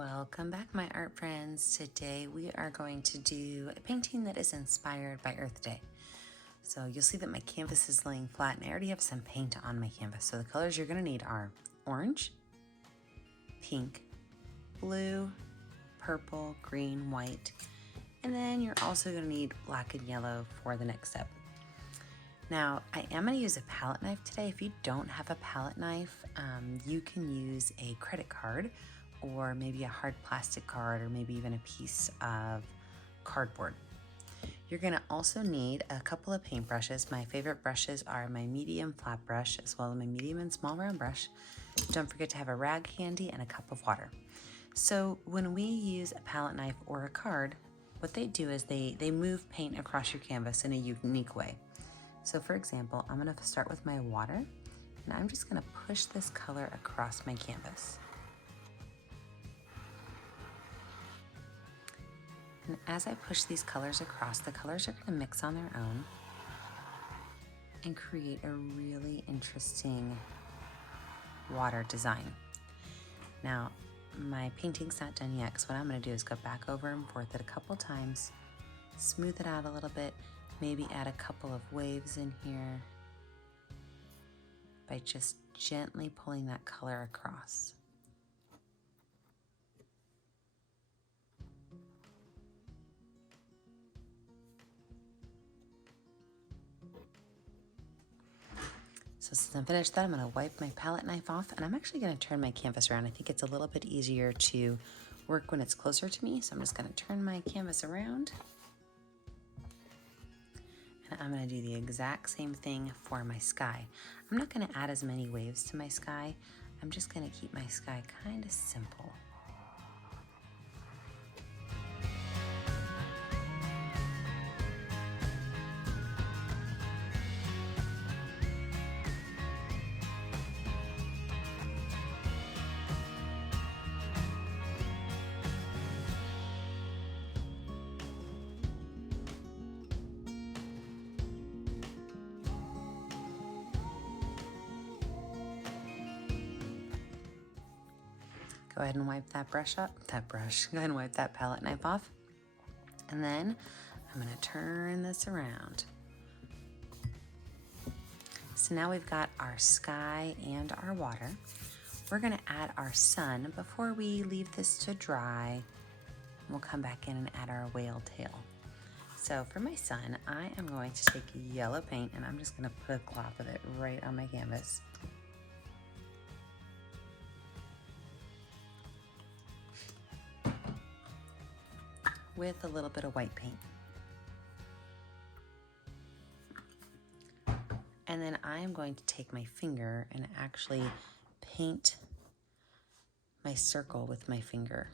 Welcome back, my art friends. Today we are going to do a painting that is inspired by Earth Day. So you'll see that my canvas is laying flat and I already have some paint on my canvas. So the colors you're gonna need are orange, pink, blue, purple, green, white, and then you're also gonna need black and yellow for the next step. Now, I am gonna use a palette knife today. If you don't have a palette knife, you can use a credit card or maybe a hard plastic card or maybe even a piece of cardboard. You're gonna also need a couple of paintbrushes. My favorite brushes are my medium flat brush as well as my medium and small round brush. Don't forget to have a rag handy and a cup of water. So when we use a palette knife or a card, what they do is they move paint across your canvas in a unique way. So for example, I'm gonna start with my water and I'm just gonna push this color across my canvas. And as I push these colors across, the colors are gonna mix on their own and create a really interesting water design. Now, my painting's not done yet, because what I'm gonna do is go back over and forth it a couple times, smooth it out a little bit, maybe add a couple of waves in here by just gently pulling that color across. So since I'm finished that, I'm gonna wipe my palette knife off and I'm actually gonna turn my canvas around. I think it's a little bit easier to work when it's closer to me. So I'm just gonna turn my canvas around. And I'm gonna do the exact same thing for my sky. I'm not gonna add as many waves to my sky. I'm just gonna keep my sky kind of simple. Go ahead and wipe that brush up, go ahead and wipe that palette knife off. And then I'm gonna turn this around. So now we've got our sky and our water. We're gonna add our sun before we leave this to dry. We'll come back in and add our whale tail. So for my sun, I am going to take yellow paint and I'm just gonna put a glop of it right on my canvas. With a little bit of white paint. And then I am going to take my finger and actually paint my circle with my finger.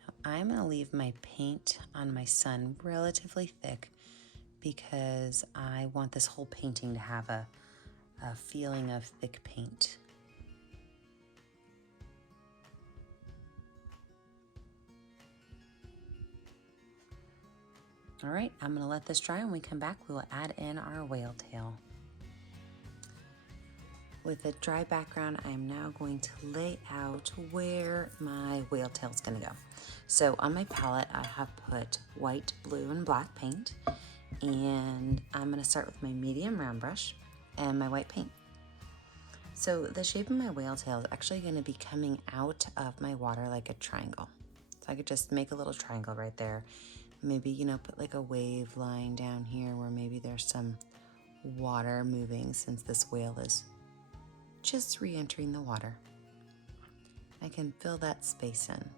Now, I'm gonna leave my paint on my sun relatively thick because I want this whole painting to have a feeling of thick paint. All right, I'm gonna let this dry. When we come back, we will add in our whale tail. With a dry background, I am now going to lay out where my whale tail is gonna go. So on my palette, I have put white, blue, and black paint, and I'm gonna start with my medium round brush and my white paint. So the shape of my whale tail is actually gonna be coming out of my water like a triangle. So I could just make a little triangle right there. Maybe, put like a wave line down here where maybe there's some water moving since this whale is just re-entering the water. I can fill that space in.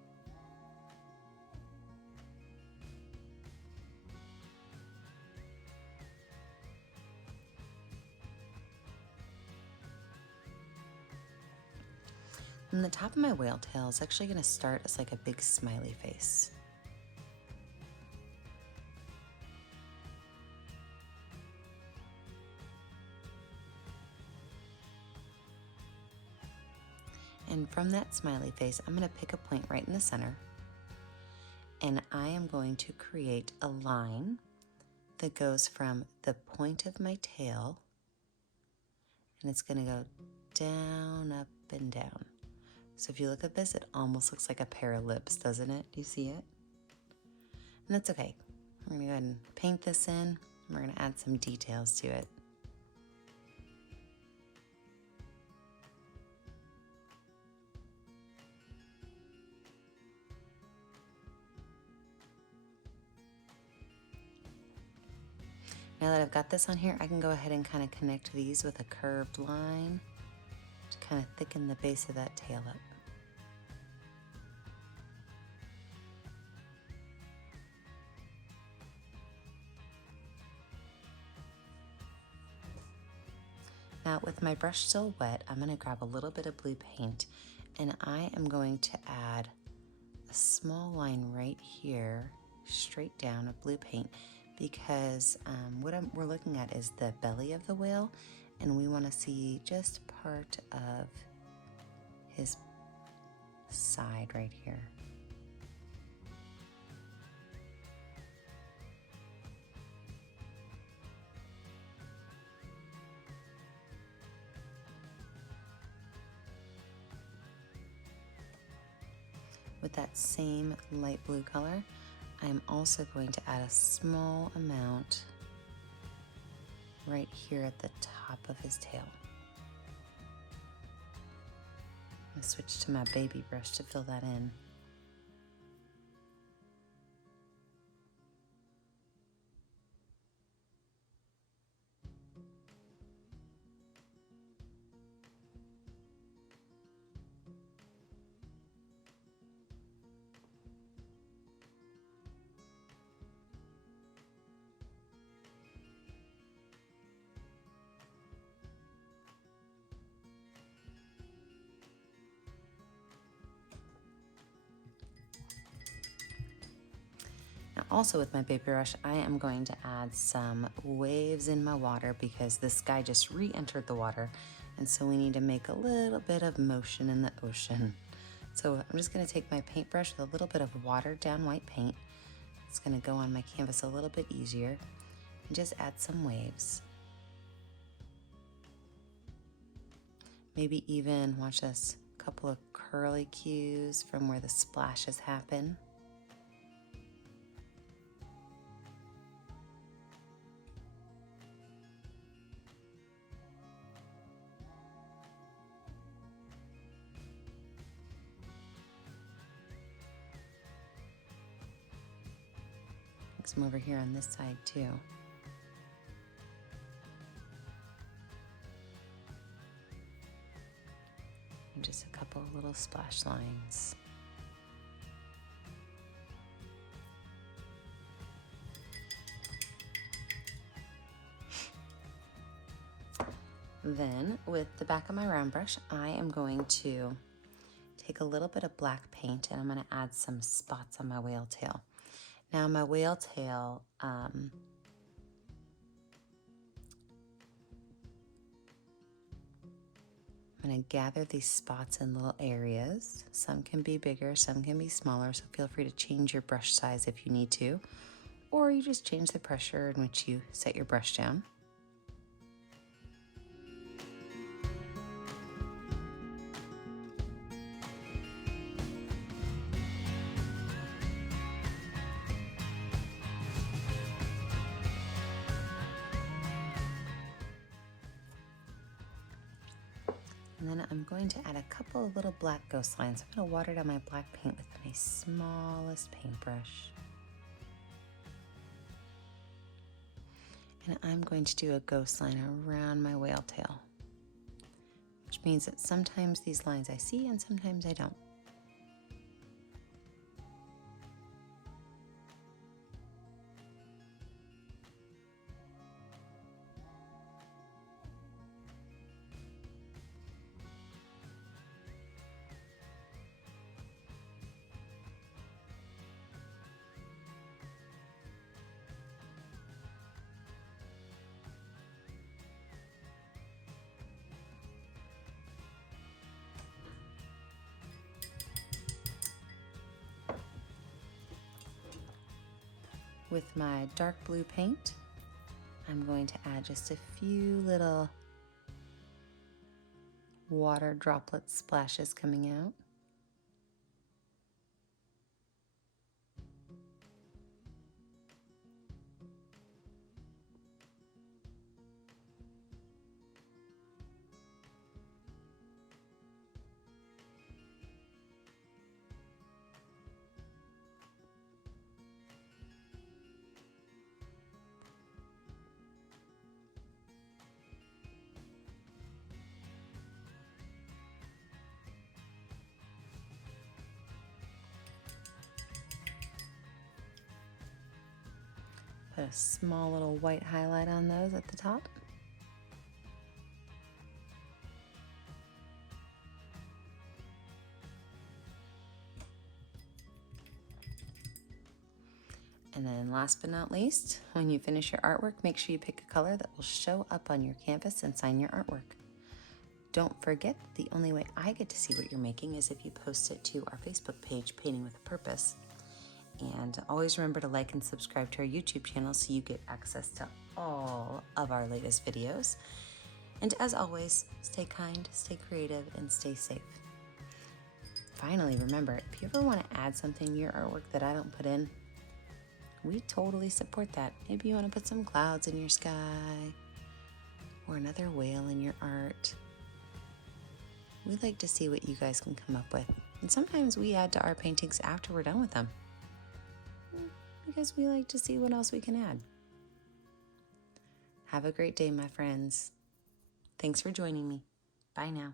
And the top of my whale tail is actually gonna start as like a big smiley face. And from that smiley face, I'm gonna pick a point right in the center and I am going to create a line that goes from the point of my tail and it's gonna go down, up, and down. So if you look at this, it almost looks like a pair of lips, doesn't it? Do you see it? And that's okay. We're gonna go ahead and paint this in, and we're gonna add some details to it. Now that I've got this on here, I can go ahead and kind of connect these with a curved line to kind of thicken the base of that tail up. Now with my brush still wet, I'm going to grab a little bit of blue paint and I am going to add a small line right here, straight down of blue paint, because what we're looking at is the belly of the whale, and we want to see just part of his side right here. With that same light blue color, I'm also going to add a small amount right here at the top of his tail. I'm going to switch to my baby brush to fill that in. Now also with my baby brush, I am going to add some waves in my water because this guy just re-entered the water, and so we need to make a little bit of motion in the ocean. So I'm just going to take my paintbrush with a little bit of watered down white paint. It's going to go on my canvas a little bit easier, and just add some waves. Maybe even, watch this, a couple of curly cues from where the splashes happen. Some over here on this side too. And just a couple of little splash lines. Then with the back of my round brush, I am going to take a little bit of black paint and I'm going to add some spots on my whale tail. Now my whale tail, I'm going to gather these spots in little areas. Some can be bigger, some can be smaller, so feel free to change your brush size if you need to, or you just change the pressure in which you set your brush down. And then I'm going to add a couple of little black ghost lines. I'm going to water down my black paint with my smallest paintbrush. And I'm going to do a ghost line around my whale tail, which means that sometimes these lines I see and sometimes I don't. With my dark blue paint, I'm going to add just a few little water droplet splashes coming out. Put a small little white highlight on those at the top. And then last but not least, when you finish your artwork, make sure you pick a color that will show up on your canvas and sign your artwork. Don't forget, the only way I get to see what you're making is if you post it to our Facebook page, Painting with a Purpose. And always remember to like and subscribe to our YouTube channel so you get access to all of our latest videos. And as always, stay kind, stay creative, and stay safe. Finally, remember, if you ever want to add something to your artwork that I don't put in, we totally support that. Maybe you want to put some clouds in your sky or another whale in your art. We'd like to see what you guys can come up with. And sometimes we add to our paintings after we're done with them, because we like to see what else we can add. Have a great day, my friends. Thanks for joining me. Bye now.